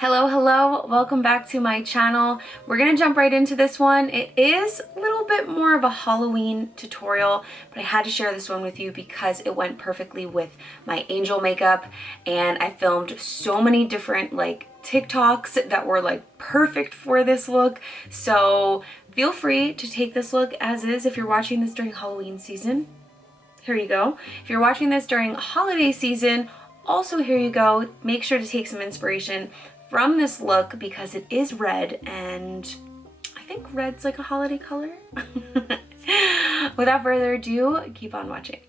Hello, hello, welcome back to my channel. We're gonna jump right into this one. It is a little bit more of a Halloween tutorial, but I had to share this one with you because it went perfectly with my angel makeup, and I filmed so many different TikToks that were perfect for this look. So feel free to take this look as is if you're watching this during Halloween season. Here you go. If you're watching this during holiday season, also here you go. Make sure to take some inspiration from this look because it is red, and I think red's like a holiday color. Without further ado, keep on watching.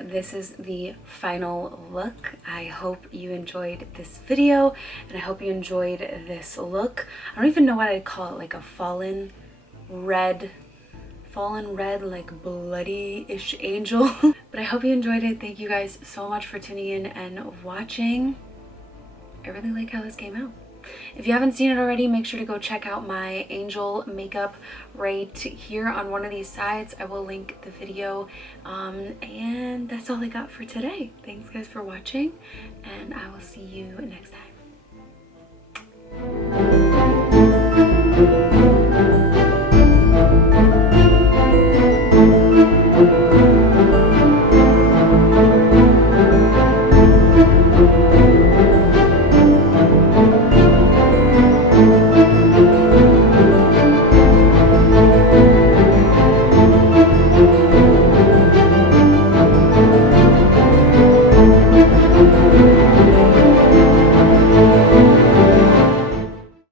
This is the final look. I hope you enjoyed this video, and I hope you enjoyed this look. I don't even know what I'd call it, like a fallen red fallen red, like bloody-ish angel. But I hope you enjoyed it. Thank you guys so much for tuning in and watching. I really like how this came out. If you haven't seen it already, make sure to go check out my angel makeup right here on one of these sides. I will link the video. And that's all I got for today. Thanks guys for watching, and I will see you next time.